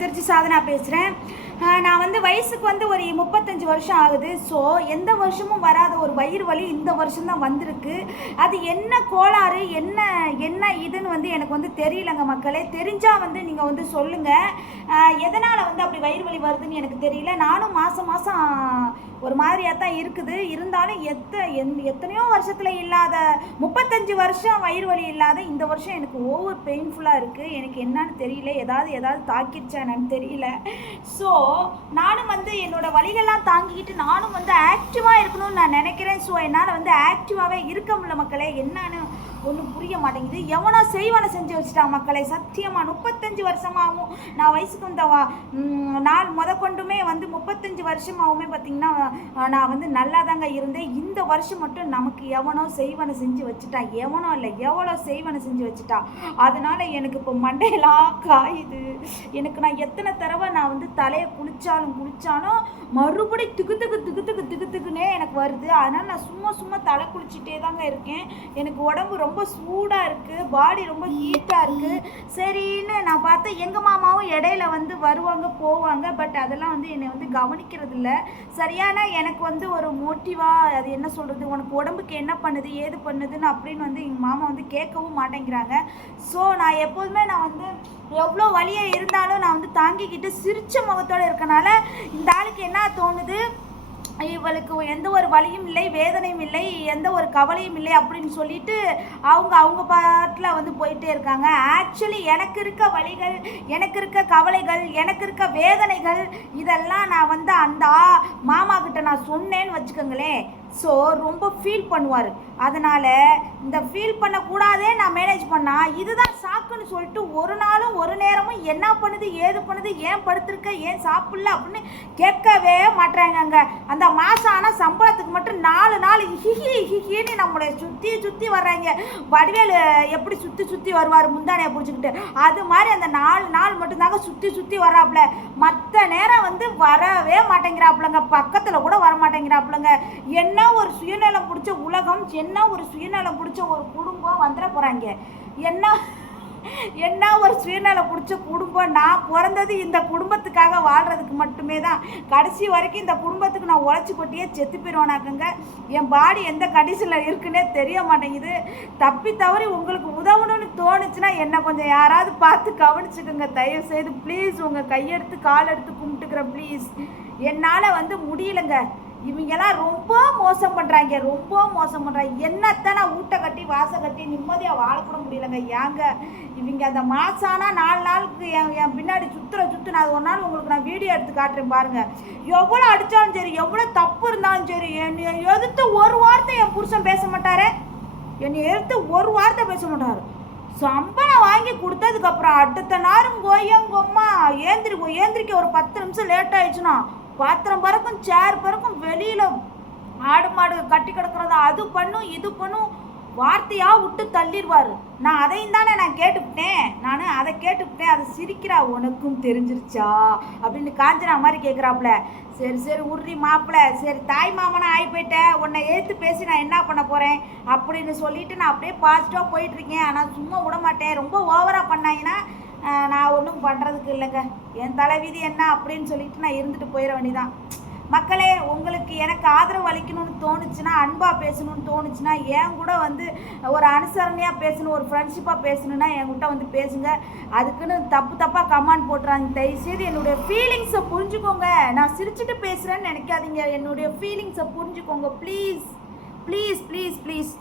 திருச்சி சாதனா பேசுகிறேன் நான் வந்து வயசுக்கு வந்து ஒரு முப்பத்தஞ்சு வருஷம் ஆகுது. ஸோ எந்த வருஷமும் வராத ஒரு வயிறு வலி இந்த வருஷம்தான் வந்திருக்கு. அது என்ன கோளாறு என்ன என்ன இதுன்னு வந்து எனக்கு வந்து தெரியலங்க மக்களே. தெரிஞ்சால் வந்து நீங்கள் வந்து சொல்லுங்கள் எதனால் வந்து அப்படி வயிறு வலி வருதுன்னு எனக்கு தெரியல. நானும் மாதம் மாதம் ஒரு மாதிரியாக தான் இருக்குது. இருந்தாலும் எத்த எந் எத்தனையோ வருஷத்தில் இல்லாத முப்பத்தஞ்சு வருஷம் வயிறு வலி இல்லாத இந்த வருஷம் எனக்கு ஓவர் பெயின்ஃபுல்லாக இருக்குது எனக்கு என்னன்னு தெரியல. ஏதாவது ஏதாவது தாக்கிடுச்சா என்னன்னு தெரியல. ஸோ நானும் வந்து என்னோடய வலிகள்லாம் தாங்கிக்கிட்டு நானும் வந்து ஆக்டிவாக இருக்கணும்னு நான் நினைக்கிறேன். ஸோ என்னால் வந்து ஆக்டிவாகவே இருக்க முடியல மக்களே. என்னன்னு ஒன்றும் புரிய மாட்டேங்குது. எவனோ செய்வனை செஞ்சு வச்சுட்டான் மக்களை. சத்தியமாக முப்பத்தஞ்சு வருஷமாகவும் நான் வயசுக்கு வந்த வா- நாள் முத கொண்டுமே வந்து முப்பத்தஞ்சு வருஷமாகவுமே பார்த்திங்கன்னா நான் வந்து நல்லா தாங்க இருந்தேன். இந்த வருஷம் மட்டும் நமக்கு எவனோ செய்வனை செஞ்சு வச்சுட்டா எவனோ இல்லை எவ்வளோ செய்வனை செஞ்சு வச்சுட்டா அதனால் எனக்கு இப்போ மண்டையெல்லாம் காயுது. எனக்கு நான் எத்தனை தடவை நான் வந்து தலையை குளித்தாலும் குளித்தாலும் மறுபடி திகு திகு திகு திகு திகு திகுனே எனக்கு வருது. அதனால் நான் சும்மா சும்மா தலை குளிச்சுட்டே தாங்க இருக்கேன். எனக்கு உடம்பு ரொம்ப ரொம்ப சூடாக இருக்குது பாடி ரொம்ப ஹீட்டாக இருக்குது சரின்னு நான் பார்த்தேன் எங்கள் மாமாவும் இடையில வந்து வருவாங்க போவாங்க. பட் அதெல்லாம் வந்து என்னை வந்து கவனிக்கிறது இல்லை. சரியான எனக்கு வந்து ஒரு மோட்டிவாக அது என்ன சொல்கிறது உனக்கு உடம்புக்கு என்ன பண்ணுது ஏது பண்ணுதுன்னு அப்படின்னு வந்து எங்கள் மாமா வந்து கேட்கவும் மாட்டேங்கிறாங்க. ஸோ நான் எப்போதுமே நான் வந்து எவ்வளோ வழியாக இருந்தாலும் நான் வந்து தாங்கிக்கிட்டு சிரித்த முகத்தோடு இருக்கனால இந்த ஆளுக்கு என்ன தோணுது? இவளுக்கு எந்த ஒரு வழியும் இல்லை வேதனையும் இல்லை எந்த ஒரு கவலையும் இல்லை அப்படின்னு சொல்லிட்டு அவங்க அவங்க பாட்டில் வந்து போயிட்டே இருக்காங்க. ஆக்சுவலி எனக்கு இருக்க வழிகள் எனக்கு இருக்க கவலைகள் எனக்கு இருக்க வேதனைகள் இதெல்லாம் நான் வந்து அந்த மாமா கிட்ட நான் சொன்னேன்னு வச்சுக்கோங்களேன். ஸோ ரொம்ப ஃபீல் பண்ணுவார். அதனால் இந்த ஃபீல் பண்ணக்கூடாதே நான் மேனேஜ் பண்ண இதுதான் சாக்குன்னு சொல்லிட்டு ஒரு நாளும் ஒரு நேரமும் என்ன பண்ணுது ஏது பண்ணுது ஏன் படுத்திருக்க ஏன் சாப்பிடல அப்படின்னு கேட்கவே மாட்றாங்கங்க. அந்த மாதம் ஆனால் சம்பளத்துக்கு மட்டும் ஹிஹி ஹிஹின்னு நம்மளை சுற்றி சுற்றி வர்றாங்க வடிவேல் எப்படி சுற்றி சுற்றி வருவார் முந்தானையை பிடிச்சிக்கிட்டு. அது மாதிரி அந்த நாலு நாள் மட்டும்தாங்க சுற்றி சுற்றி வர்றாப்புல. மற்ற நேரம் வந்து வரவே மாட்டேங்கிறாப்புலங்க. பக்கத்தில் கூட வர மாட்டேங்கிறாப்புலங்க என்ன ஒரு சுயநலம் பிடிச்ச உலகம் என்ன ஒரு சுயநலம் பிடிச்ச ஒரு குடும்பம் வந்துட போகிறாங்க என்ன என்ன ஒரு சுயநலம் பிடிச்ச குடும்பம்? நான் பிறந்தது இந்த குடும்பத்துக்காக வாழ்கிறதுக்கு மட்டுமே தான் கடைசி வரைக்கும் இந்த குடும்பத்துக்கு நான் உழைச்சி கொட்டியே செத்து போயிடுவேனாக்குங்க. என் பாடி எந்த கண்டிஷனில் இருக்குன்னே தெரிய மாட்டேங்குது. தப்பி தவறி உங்களுக்கு உதவணும்னு தோணுச்சுன்னா என்னை கொஞ்சம் யாராவது பார்த்து கவனிச்சுக்கோங்க. தயவு செய்து ப்ளீஸ் உங்கள் கையெடுத்து கால் எடுத்து கும்பிட்டுக்கிறேன் ப்ளீஸ் என்னால் வந்து முடியலங்க. இவங்கெல்லாம் ரொம்ப மோசம் பண்ணுறாங்க ரொம்ப மோசம் பண்ணுறாங்க என்னத்தான் நான் ஊட்ட கட்டி வாசை கட்டி நிம்மதியாக வாழக்கூட முடியலங்க. ஏங்க இவங்க அந்த மாசானா நாலு நாளுக்கு என் என் பின்னாடி சுற்றுற சுற்று நான் ஒரு நாள் உங்களுக்கு நான் வீடியோ எடுத்து காட்டுறேன் பாருங்கள் எவ்வளோ அடித்தாலும் சரி எவ்வளோ தப்பு இருந்தாலும் சரி என்னை எதிர்த்து ஒரு வார்த்தை என் புருஷன் பேச மாட்டார். என்னை எதிர்த்து ஒரு வார்த்தை பேச மாட்டார். சம்பளம் வாங்கி கொடுத்ததுக்கப்புறம் அடுத்த நேரம் கோயங்கம்மா ஏந்திரி ஏந்திரிக்க ஒரு பத்து நிமிஷம் லேட் ஆயிடுச்சுன்னா பாத்திரம் பிறக்கும் சேர் பிறக்கும் வெளியில் ஆடு மாடு கட்டி கிடக்கிறதா அது பண்ணும் இது பண்ணும் வார்த்தையா விட்டு தள்ளிடுவார். நான் அதையும் தானே நான் கேட்டுவிட்டேன். நான் அதை கேட்டுவிட்டேன். அதை சிரிக்கிறா உனக்கும் தெரிஞ்சிருச்சா? அப்படின்னு காஞ்சனா மாதிரி கேட்குறாப்புல சரி சரி உர்ரி மாப்பிள்ள சரி தாய் மாமனா ஆகி போயிட்டேன் உன்னை ஏற்று பேசி நான் என்ன பண்ண போகிறேன் அப்படின்னு சொல்லிட்டு நான் அப்படியே பாசிட்டிவாக போயிட்டுருக்கேன் ஆனால் சும்மா விட மாட்டேன் ரொம்ப ஓவராக பண்ணாங்கன்னா நான் ஒன்றும் பண்ணுறதுக்கு இல்லைங்க. என் தலைவிதி என்ன அப்படின்னு சொல்லிட்டு நான் இருந்துட்டு போயிட வேண்டியதான் மக்களே உங்களுக்கு எனக்கு ஆதரவு அளிக்கணும்னு தோணுச்சுன்னா அன்பாக பேசணும்னு தோணுச்சுன்னா என் கூட வந்து ஒரு அனுசரணையாக பேசணும் ஒரு ஃப்ரெண்ட்ஷிப்பாக பேசணுன்னா என்கிட்ட வந்து பேசுங்க. அதுக்குன்னு தப்பு தப்பாக கமெண்ட் போட்டுறாங்க தயவுசெய்து என்னுடைய ஃபீலிங்ஸை புரிஞ்சுக்கோங்க. நான் சிரிச்சுட்டு பேசுகிறேன்னு நினைக்காதீங்க. என்னுடைய ஃபீலிங்ஸை புரிஞ்சுக்கோங்க. Please please please please